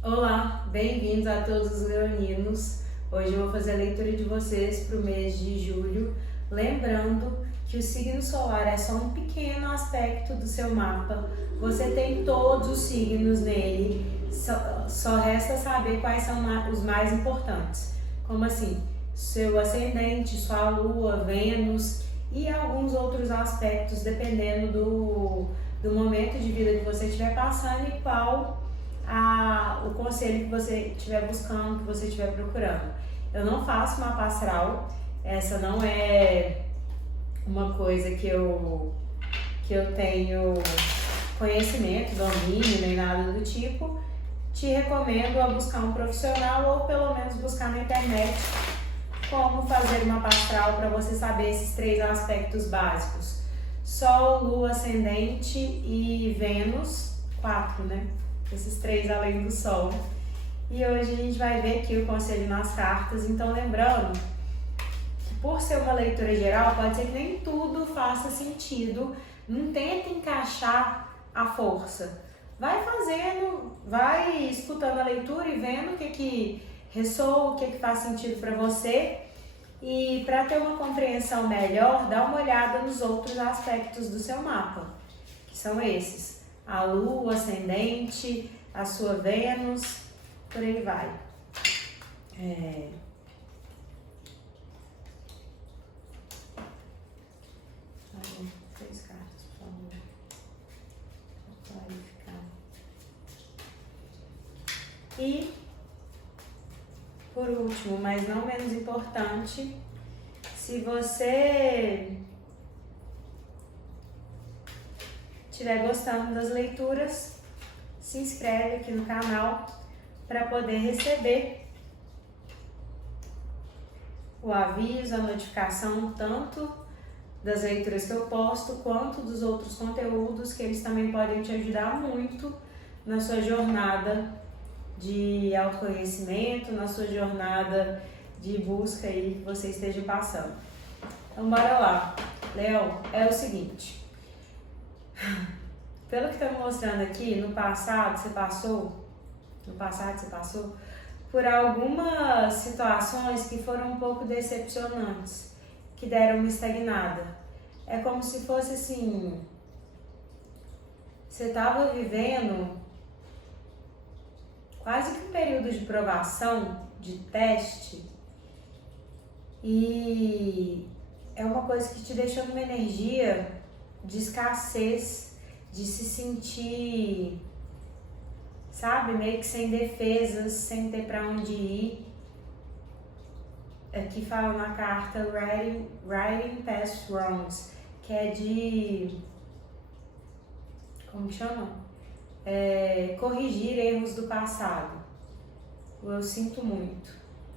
Olá, bem-vindos a todos os leoninos. Hoje eu vou fazer a leitura de vocês para o mês de julho, lembrando que o signo solar é só um pequeno aspecto do seu mapa. Você tem todos os signos nele, só resta saber quais são os mais importantes. Como assim? Seu ascendente, sua lua, Vênus e alguns outros aspectos, dependendo do momento de vida que você estiver passando e qual o conselho que você estiver buscando, que você estiver procurando. Eu não faço mapa astral, essa não é uma coisa que eu tenho conhecimento, domínio, nem nada do tipo. Te recomendo a buscar um profissional ou pelo menos buscar na internet como fazer uma mapa astral para você saber esses 3 aspectos básicos. Sol, Lua, Ascendente e Vênus, 4, né? Esses 3 além do Sol. E hoje a gente vai ver aqui o conselho nas cartas. Então, lembrando que por ser uma leitura geral, pode ser que nem tudo faça sentido. Não tenta encaixar a força. Vai fazendo, vai escutando a leitura e vendo o que ressoa, o que faz sentido para você. E para ter uma compreensão melhor, dá uma olhada nos outros aspectos do seu mapa, que são esses: a Lua, o Ascendente, a sua Vênus, por aí vai. Três cartas, por favor. Vou clarificar. E, por último, mas não menos importante, se você estiver gostando das leituras, se inscreve aqui no canal para poder receber o aviso, a notificação, tanto das leituras que eu posto, quanto dos outros conteúdos, que eles também podem te ajudar muito na sua jornada de autoconhecimento, na sua jornada de busca aí que você esteja passando. Então, bora lá. Leão, é o seguinte. Pelo que está me mostrando aqui, no passado você passou por algumas situações que foram um pouco decepcionantes, que deram uma estagnada. É como se fosse assim, você estava vivendo quase que um período de provação, de teste, e é uma coisa que te deixou numa energia de escassez, de se sentir, sabe, meio que sem defesas, sem ter pra onde ir. Aqui fala na carta Writing Past Wrongs, que é de, como que chama? Corrigir erros do passado. Eu sinto muito.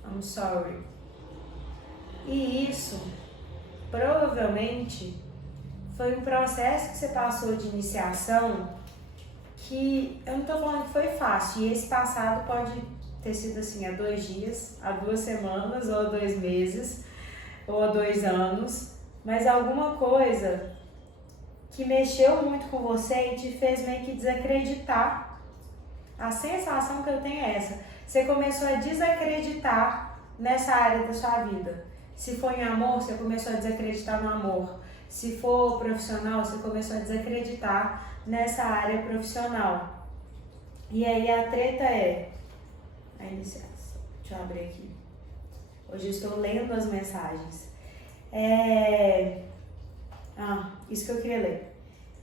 I'm sorry. E isso, provavelmente, foi um processo que você passou de iniciação que eu não tô falando que foi fácil. E esse passado pode ter sido assim há 2 dias, há 2 semanas, ou há 2 meses, ou há 2 anos. Mas alguma coisa que mexeu muito com você e te fez meio que desacreditar. A sensação que eu tenho é essa. Você começou a desacreditar nessa área da sua vida. Se for em amor, você começou a desacreditar no amor. Se for profissional, você começou a desacreditar nessa área profissional. E aí a treta é... licença, deixa eu abrir aqui. Hoje eu estou lendo as mensagens. Isso que eu queria ler.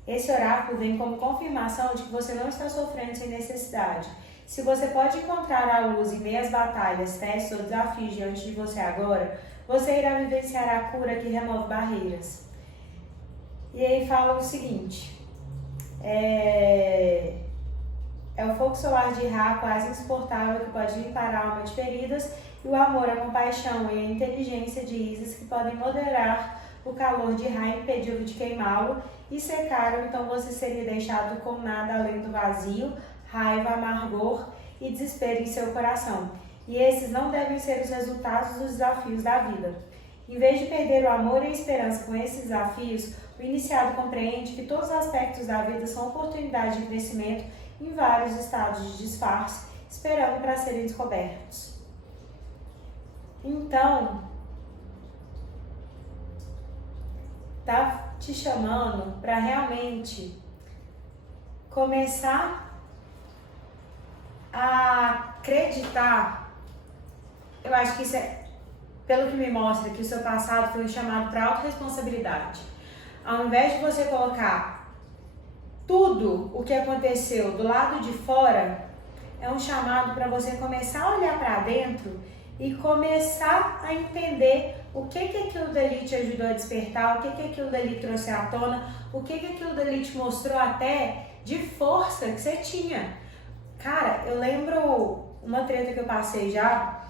Esse oráculo vem como confirmação de que você não está sofrendo sem necessidade. Se você pode encontrar a luz em meio às batalhas, testes ou desafios diante de você agora, você irá vivenciar a cura que remove barreiras. E aí fala o seguinte, é o fogo solar de Ra, quase insuportável, que pode limpar a alma de feridas, e o amor, a compaixão e a inteligência de Ísis, que podem moderar o calor de Ra, impediu-o de queimá-lo e secaram, então você seria deixado com nada além do vazio, raiva, amargor e desespero em seu coração. E esses não devem ser os resultados dos desafios da vida. Em vez de perder o amor e a esperança com esses desafios, o iniciado compreende que todos os aspectos da vida são oportunidades de crescimento em vários estados de disfarce esperando para serem descobertos. Então, tá te chamando para realmente começar a acreditar. Eu acho que isso é, pelo que me mostra, que o seu passado foi um chamado para autorresponsabilidade. Ao invés de você colocar tudo o que aconteceu do lado de fora, é um chamado para você começar a olhar para dentro e começar a entender o que aquilo dali te ajudou a despertar, o que aquilo dali trouxe à tona, o que aquilo dali te mostrou até de força que você tinha. Cara, eu lembro uma treta que eu passei já,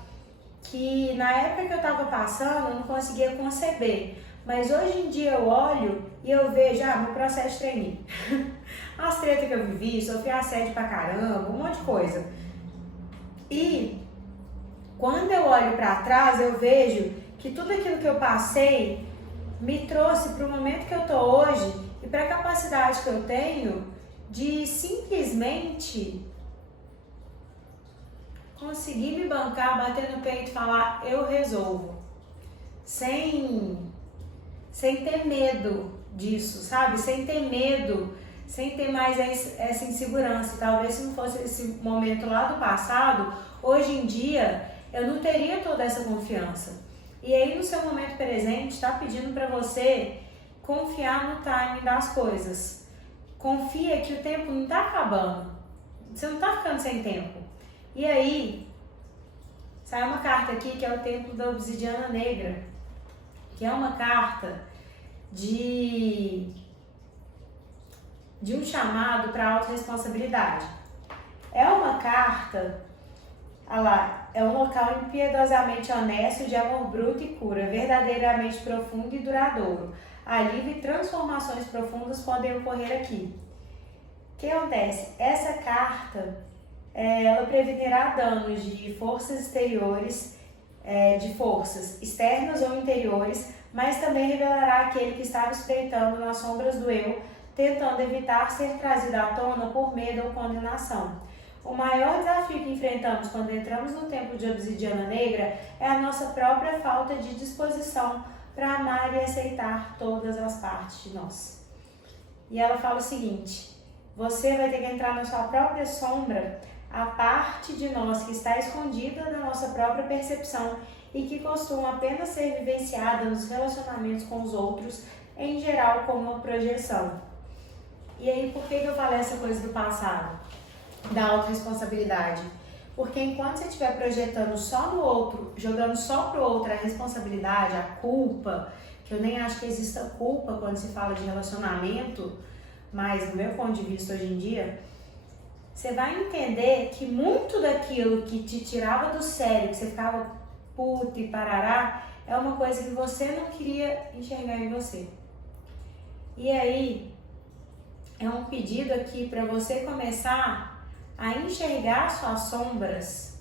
que na época que eu tava passando eu não conseguia conceber, mas hoje em dia eu olho e eu vejo, meu processo de trainee. As tretas que eu vivi, sofri assédio pra caramba, um monte de coisa. E quando eu olho pra trás, eu vejo que tudo aquilo que eu passei me trouxe pro momento que eu tô hoje e pra capacidade que eu tenho de simplesmente conseguir me bancar, bater no peito e falar, eu resolvo. Sem ter medo disso, sabe? Sem ter medo, sem ter mais essa insegurança. Talvez se não fosse esse momento lá do passado, hoje em dia eu não teria toda essa confiança. E aí no seu momento presente está pedindo para você confiar no timing das coisas. Confia que o tempo não está acabando. Você não está ficando sem tempo. E aí sai uma carta aqui que é o Templo da Obsidiana Negra, que é uma carta de um chamado para autorresponsabilidade. É uma carta, olha lá, é um local impiedosamente honesto de amor bruto e cura, verdadeiramente profundo e duradouro. Alívio e transformações profundas podem ocorrer aqui. O que acontece? Essa carta, ela prevenirá danos de forças exteriores, de forças externas ou interiores, mas também revelará aquele que estava espreitando nas sombras do eu, tentando evitar ser trazido à tona por medo ou condenação. O maior desafio que enfrentamos quando entramos no templo de Obsidiana Negra é a nossa própria falta de disposição para amar e aceitar todas as partes de nós. E ela fala o seguinte: você vai ter que entrar na sua própria sombra, a parte de nós que está escondida na nossa própria percepção e que costuma apenas ser vivenciada nos relacionamentos com os outros, em geral como uma projeção. E aí, por que eu falei essa coisa do passado? Da autorresponsabilidade? Porque enquanto você estiver projetando só no outro, jogando só pro outro a responsabilidade, a culpa, que eu nem acho que exista culpa quando se fala de relacionamento, mas no meu ponto de vista hoje em dia, você vai entender que muito daquilo que te tirava do sério, que você ficava puto e parará, é uma coisa que você não queria enxergar em você. E aí, é um pedido aqui para você começar a enxergar suas sombras,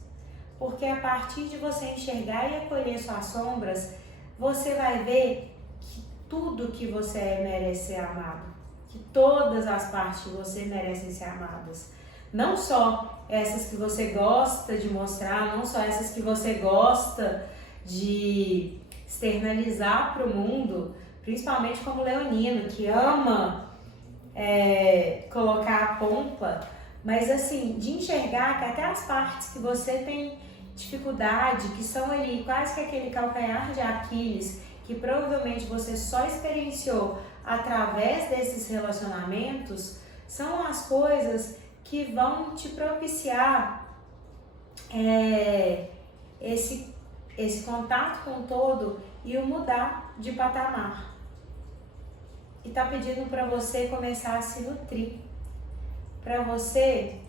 porque a partir de você enxergar e acolher suas sombras, você vai ver que tudo que você é merece ser amado, que todas as partes de você merecem ser amadas. Não só essas que você gosta de mostrar, não só essas que você gosta de externalizar para o mundo, principalmente como leonino, que ama colocar a pompa, mas assim, de enxergar que até as partes que você tem dificuldade, que são ali quase que aquele calcanhar de Aquiles, que provavelmente você só experienciou através desses relacionamentos, são as coisas que vão te propiciar esse contato com o todo e o mudar de patamar. E tá pedindo para você começar a se nutrir. Para você,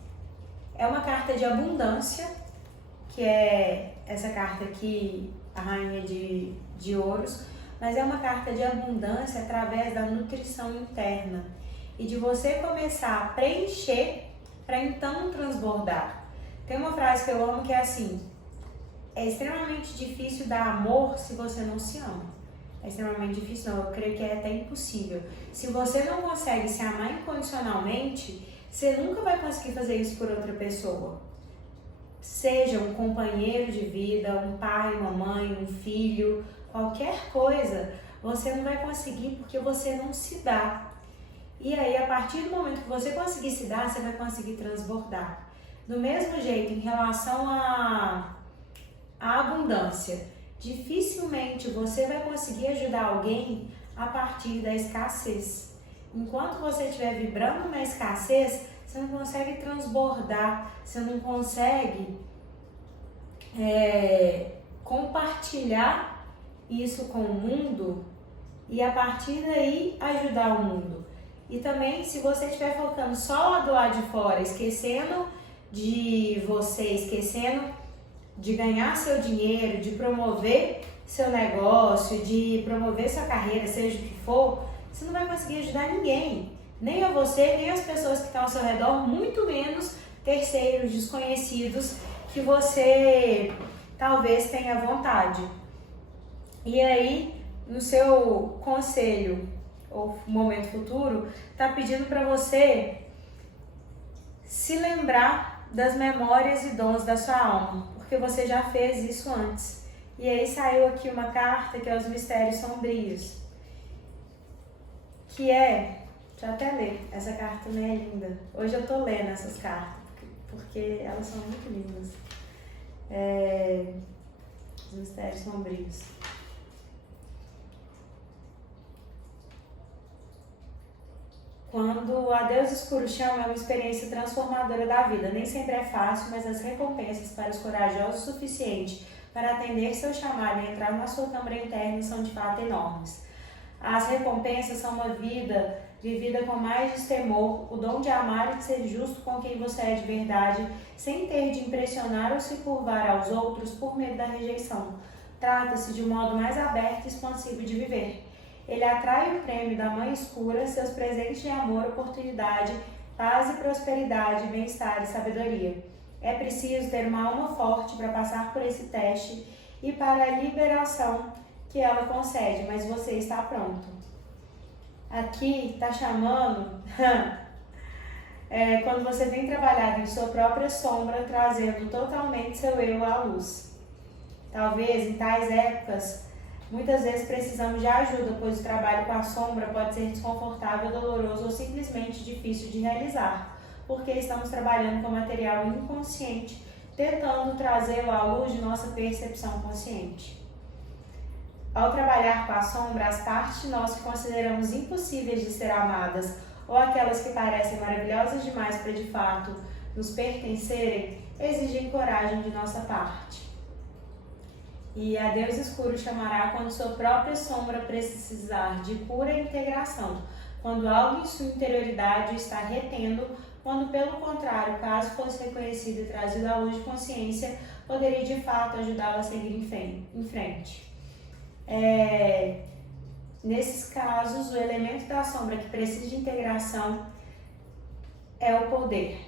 é uma carta de abundância, que é essa carta aqui, a Rainha de Ouros, mas é uma carta de abundância através da nutrição interna e de você começar a preencher para então transbordar. Tem uma frase que eu amo que é assim: é extremamente difícil dar amor se você não se ama. É extremamente difícil, não, eu creio que é até impossível. Se você não consegue se amar incondicionalmente, você nunca vai conseguir fazer isso por outra pessoa. seja um companheiro de vida, um pai, uma mãe, um filho, qualquer coisa, você não vai conseguir porque você não se dá. E aí, a partir do momento que você conseguir se dar, você vai conseguir transbordar. Do mesmo jeito, em relação à abundância, dificilmente você vai conseguir ajudar alguém a partir da escassez. Enquanto você estiver vibrando na escassez, você não consegue transbordar, você não consegue compartilhar isso com o mundo e a partir daí ajudar o mundo. E também, se você estiver focando só do lado de fora, esquecendo de você, esquecendo de ganhar seu dinheiro, de promover seu negócio, de promover sua carreira, seja o que for, você não vai conseguir ajudar ninguém. Nem a você, nem as pessoas que estão ao seu redor, muito menos terceiros, desconhecidos, que você talvez tenha vontade. E aí, no seu conselho ou momento futuro, tá pedindo para você se lembrar das memórias e dons da sua alma, porque você já fez isso antes. E aí saiu aqui uma carta que é os mistérios sombrios, que é, deixa eu até ler, essa carta não é linda. Hoje eu tô lendo essas cartas, porque elas são muito lindas. Os mistérios sombrios. Quando a Deus escuro chama, é uma experiência transformadora da vida. Nem sempre é fácil, mas as recompensas para os corajosos o suficiente para atender seu chamado e entrar na sua câmara interna são de fato enormes. As recompensas são uma vida vivida com mais destemor, o dom de amar e de ser justo com quem você é de verdade, sem ter de impressionar ou se curvar aos outros por medo da rejeição. Trata-se de um modo mais aberto e expansivo de viver. Ele atrai o prêmio da Mãe Escura, seus presentes de amor, oportunidade, paz e prosperidade, bem-estar e sabedoria. É preciso ter uma alma forte para passar por esse teste e para a liberação que ela concede, mas você está pronto. Aqui está chamando quando você tem trabalhado em sua própria sombra, trazendo totalmente seu eu à luz. Talvez em tais épocas, muitas vezes precisamos de ajuda, pois o trabalho com a sombra pode ser desconfortável, doloroso ou simplesmente difícil de realizar, porque estamos trabalhando com material inconsciente, tentando trazê-lo à luz de nossa percepção consciente. Ao trabalhar com a sombra, as partes de nós que consideramos impossíveis de ser amadas, ou aquelas que parecem maravilhosas demais para de fato nos pertencerem, exigem coragem de nossa parte. E a Deus escuro chamará quando sua própria sombra precisar de pura integração, quando algo em sua interioridade está retendo, quando pelo contrário, caso fosse reconhecido e trazido à luz de consciência, poderia de fato ajudá-la a seguir em frente. Nesses casos, o elemento da sombra que precisa de integração é o poder,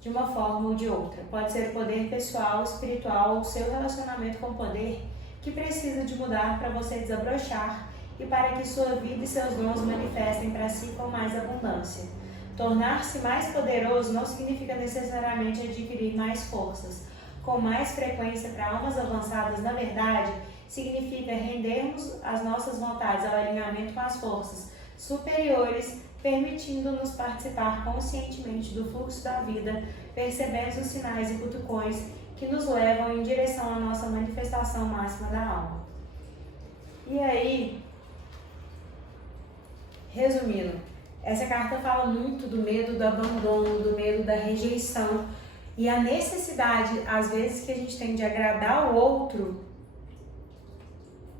de uma forma ou de outra. Pode ser o poder pessoal, espiritual ou seu relacionamento com o poder que precisa de mudar para você desabrochar e para que sua vida e seus dons manifestem para si com mais abundância. Tornar-se mais poderoso não significa necessariamente adquirir mais forças. Com mais frequência para almas avançadas, na verdade, significa rendermos as nossas vontades ao alinhamento com as forças superiores, permitindo-nos participar conscientemente do fluxo da vida, percebendo os sinais e cutucões que nos levam em direção à nossa manifestação máxima da alma. E aí, resumindo, essa carta fala muito do medo do abandono, do medo da rejeição e a necessidade, às vezes, que a gente tem de agradar o outro,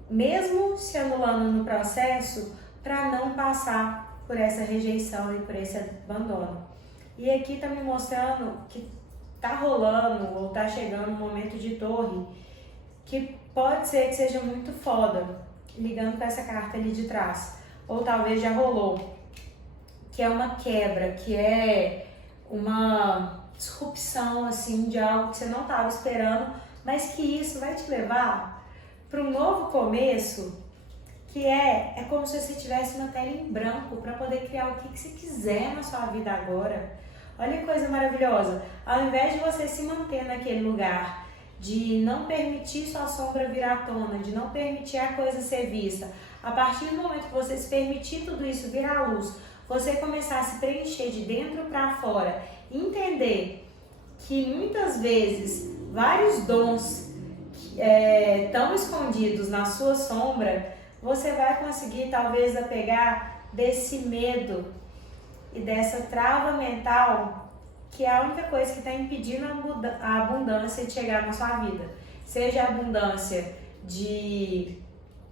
mesmo se anulando no processo, para não passar por essa rejeição e por esse abandono. E aqui tá me mostrando que tá rolando ou tá chegando um momento de torre que pode ser que seja muito foda, ligando com essa carta ali de trás, ou talvez já rolou, que é uma quebra, que é uma disrupção assim de algo que você não estava esperando, mas que isso vai te levar para um novo começo, que é como se você tivesse uma tela em branco para poder criar o que você quiser na sua vida agora. Olha que coisa maravilhosa. Ao invés de você se manter naquele lugar, de não permitir sua sombra vir à tona, de não permitir a coisa ser vista, a partir do momento que você se permitir tudo isso vir à luz, você começar a se preencher de dentro para fora, entender que muitas vezes vários dons tão escondidos na sua sombra, você vai conseguir talvez apegar desse medo e dessa trava mental, que é a única coisa que está impedindo a abundância de chegar na sua vida. Seja a abundância de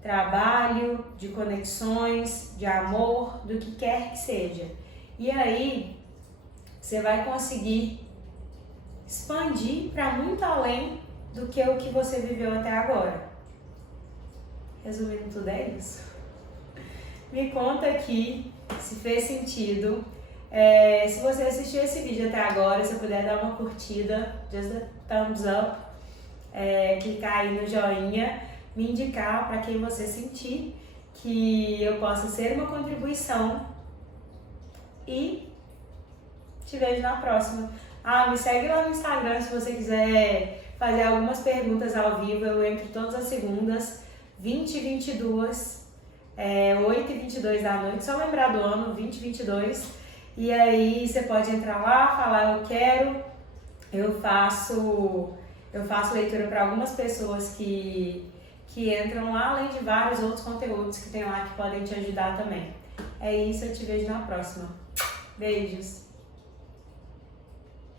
trabalho, de conexões, de amor, do que quer que seja. E aí, você vai conseguir expandir para muito além do que o que você viveu até agora. Resumindo tudo, é isso. Me conta aqui se fez sentido. Se você assistiu esse vídeo até agora, se puder dar uma curtida, just a thumbs up, clicar aí no joinha, me indicar para quem você sentir que eu possa ser uma contribuição, e te vejo na próxima. Me segue lá no Instagram se você quiser fazer algumas perguntas ao vivo. Eu entro todas as segundas, 20h22, 8h22 da noite, só lembrar do ano, 2022. E aí você pode entrar lá, falar eu quero. Eu faço leitura para algumas pessoas que entram lá, além de vários outros conteúdos que tem lá que podem te ajudar também. É isso, eu te vejo na próxima. Beijos!